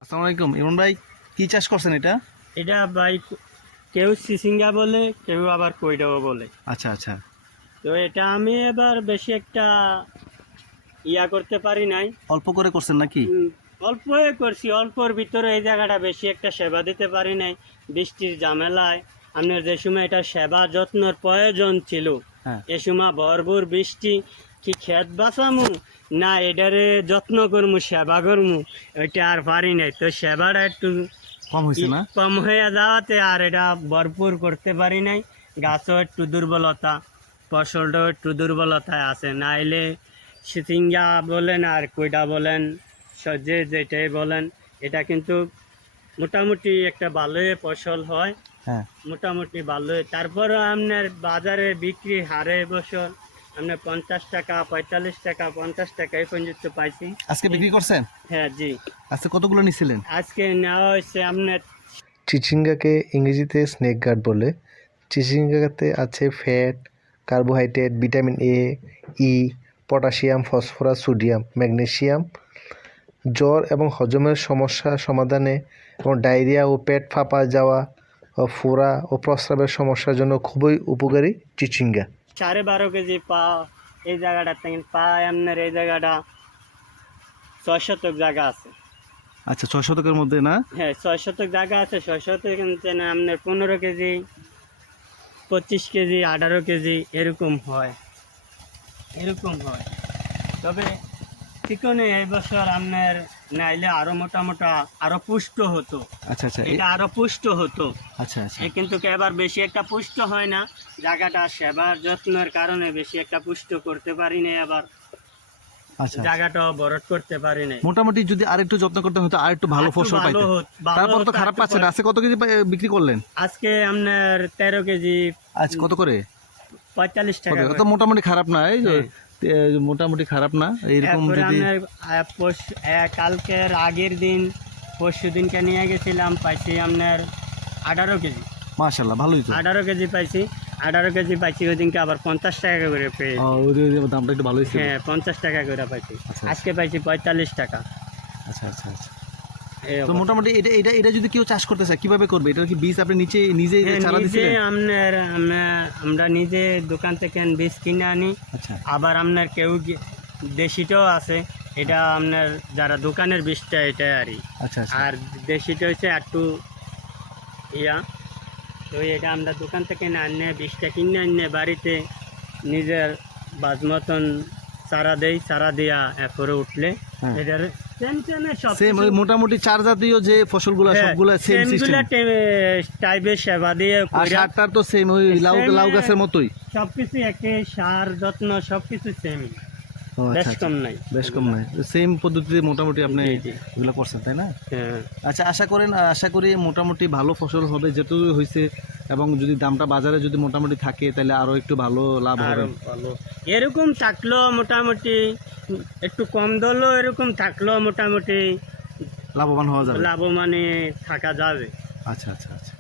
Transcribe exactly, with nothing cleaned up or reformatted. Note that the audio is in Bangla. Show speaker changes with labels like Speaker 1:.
Speaker 1: আসসালামু আলাইকুম ইমরান ভাই, কি চাষ করছেন এটা?
Speaker 2: এটা ভাই কেউ সিসিঙ্গা বলে, কেউ আবার কইডাও বলে।
Speaker 1: আচ্ছা আচ্ছা।
Speaker 2: তো এটা আমি এবার বেশি একটা ইয়া করতে পারি নাই।
Speaker 1: অল্প করে করছেন নাকি?
Speaker 2: উম, অল্পই করছি, অল্পর ভিতরে এই জায়গাটা বেশি একটা সেবা দিতে পারি নাই বৃষ্টির ঝামেলায়। আপনার যে সময় এটা সেবা যত্নের প্রয়োজন ছিল,
Speaker 1: হ্যাঁ।
Speaker 2: এ সময় ভরপুর বৃষ্টি, কি ক্ষেত বাঁচামু না এটারে যত্ন করমু, সেবা করমু, ওইটা আর পারি নাই। তো সেবাটা একটু
Speaker 1: কম হয়েছে না?
Speaker 2: কম হয়ে যাওয়াতে আর এটা ভরপুর করতে পারি নাই। গাছও একটু দুর্বলতা, ফসলটাও একটু দুর্বলতায় আছে। নাইলে সিতিঙ্গা বলেন আর কইডা বলেন, স- যে যেটাই বলেন, এটা কিন্তু মোটামুটি একটা ভালোই ফসল হয়,
Speaker 1: হ্যাঁ।
Speaker 2: মোটামুটি ভালোই। তারপরও আপনার বাজারে বিক্রি হারে বছর আপনার পঞ্চাশ টাকা, পঁয়তাল্লিশ টাকা, পঞ্চাশ টাকা এই পর্যন্ত পাইছি।
Speaker 1: আজকে বিক্রি করছেন?
Speaker 2: হ্যাঁ জি,
Speaker 1: আজকে কতগুলো নিছিলেন?
Speaker 2: আজকে নেওয়া হয়েছে আপনার
Speaker 3: চিচিঙ্গাকে ইংরেজিতে স্নেক গার্ড বলে। চিচিঙ্গাতে আছে fat, carbohydrate, vitamin A, E, potassium, phosphorus, sodium, magnesium. জ্বর এবং হজমের সমস্যা সমাধানে এবং ডায়রিয়া ও পেট ফাঁপা যাওয়া ও ফোড়া ও প্রস্রাবের সমস্যার জন্য খুবই উপকারী চিচিঙ্গা।
Speaker 2: সাড়ে বারো কেজি পা এই জায়গাটা থেকে পায় আপনার এই জায়গাটা ছয় শতক জায়গা আছে।
Speaker 1: আচ্ছা, ছয় শতকের মধ্যে না?
Speaker 2: হ্যাঁ, ছয় শতক জায়গা আছে। ছয় শতক না আপনার পনেরো কেজি, পঁচিশ কেজি, আঠারো কেজি এরকম হয়, এরকম হয়। তবে চিকনে এই বছর আপনার নাইলে আরো মোটামোটা আরো পুষ্ট হতো।
Speaker 1: আচ্ছা আচ্ছা। এ-
Speaker 2: এটা আরো পুষ্ট হতো,
Speaker 1: আচ্ছা আচ্ছা।
Speaker 2: এ কিন্তু এবার বেশি একটা পুষ্ট হয় না। জায়গাটা সেবার যত্নের কারণে বেশি একটা পুষ্ট করতে পারি না, আবার
Speaker 1: আচ্ছা।
Speaker 2: জায়গাটাও বরট করতে পারি না।
Speaker 1: মোটামুটি যদি আরেকটু যত্ন করতে হতো আর একটু ভালো
Speaker 2: আরেকটু
Speaker 1: ফসল
Speaker 2: ভালো
Speaker 1: পাইতেন।
Speaker 2: হতো, ভালো
Speaker 1: তারপর তো
Speaker 2: হতো,
Speaker 1: খারাপ
Speaker 2: আরেকটু
Speaker 1: পাচ্ছেন।
Speaker 2: পরে-
Speaker 1: আজকে কত কেজি পা- বিক্রি করলেন?
Speaker 2: আজকে আপনার তেরো কেজি
Speaker 1: আজ কত করে?
Speaker 2: পঁয়তাল্লিশ
Speaker 1: কত
Speaker 2: টাকা
Speaker 1: করে?
Speaker 2: করে।
Speaker 1: তো মোটামুটি খারাপ না, এই যে
Speaker 2: হ্যাঁ।
Speaker 1: এ, মোটামুটি খারাপ না এরকম
Speaker 2: এরপরে
Speaker 1: যদি।
Speaker 2: আপনার আহ, পরশু- আহ, কালকের আগের দিন পরশু দিনকে নিয়ে গেছিলাম, পাইছি আপনার আঠারো কেজি।
Speaker 1: মাশাআল্লাহ, ভালোই তো।
Speaker 2: আঠারো কেজি পাইছি, আঠারো কেজি পাইছি। ওই দিনকে আবার পঞ্চাশ টাকা করে পেয়েছি।
Speaker 1: ও, ওই যে- ওই যে দামটা একটু ভালোই ছিল।
Speaker 2: হ্যাঁ, পঞ্চাশ টাকা করে পাইছি।
Speaker 1: আচ্ছা।
Speaker 2: আজকে পাইছি পঁয়তাল্লিশ টাকা।
Speaker 1: আচ্ছা আচ্ছা আচ্ছা।
Speaker 2: এই
Speaker 1: তো
Speaker 2: অবস্থা।
Speaker 1: মোটামুটি এটা এটা এটা যদি কেউ চাষ করতে চায় কিভাবে করবে? এটা কি বীজ আপনি নিচে নিজে
Speaker 2: হ্যাঁ,
Speaker 1: চারা
Speaker 2: নিজে
Speaker 1: দিছিলেন?
Speaker 2: আপনার আমরা- আমরা নিজে দোকান থেকে বীজ কিনে আনি।
Speaker 1: আচ্ছা
Speaker 2: আবার আপনার কেউ গি- দেশিটাও আছে। এটা আপনার যারা দোকানের বীজটা এটা আর কি।
Speaker 1: আচ্ছা আচ্ছা।
Speaker 2: আর দেশিটা হচ্ছে একটু ইয়া। তো এটা আমরা দোকান থেকে না আনে, বীজটা কিনে আনে বাড়িতে নিজের বাজ মতন চারা দেই। চারা দিয়া এরপরে উঠলে
Speaker 1: হ্যাঁ।
Speaker 2: এটার চেন চেনে সব
Speaker 1: সেম ওই মোটামুটি চার জাতীয় যে ফসলগুলো
Speaker 2: হ্যাঁ,
Speaker 1: সবগুলো সেম সিস্টেম।
Speaker 2: টাইপের সেবা দিয়ে
Speaker 1: আর
Speaker 2: কইরা
Speaker 1: সারটার তো সেম ওই লাউ
Speaker 2: Same
Speaker 1: লাউ
Speaker 2: এ-
Speaker 1: গাছের মতোই।
Speaker 2: সবকিছু একে, সার যত্ন সবকিছু সেমই,
Speaker 1: ও আচ্ছা
Speaker 2: বেশ
Speaker 1: আচ্ছা।
Speaker 2: কম নাই।
Speaker 1: বেশ কম নয়, সেম পদ্ধতিতে মোটামুটি আপনি
Speaker 2: জি, জি।
Speaker 1: এগুলো করছেন তাই না?
Speaker 2: হ্যাঁ,
Speaker 1: আচ্ছা, আশা করেন আশা করি মোটামুটি ভালো ফসল হবে যেটুকু হয়েছে, এবং যদি দামটা বাজারে যদি মোটামুটি থাকে তাহলে আরো একটু ভালো লাভ হবে।
Speaker 2: আরো ভালো এরকম থাকলো মোটামুটি, একটু কম দলও এরকম থাকলো মোটামুটি
Speaker 1: লাভবান হওয়া যাবে।
Speaker 2: লাভবানে থাকা যাবে।
Speaker 1: আচ্ছা আচ্ছা আচ্ছা।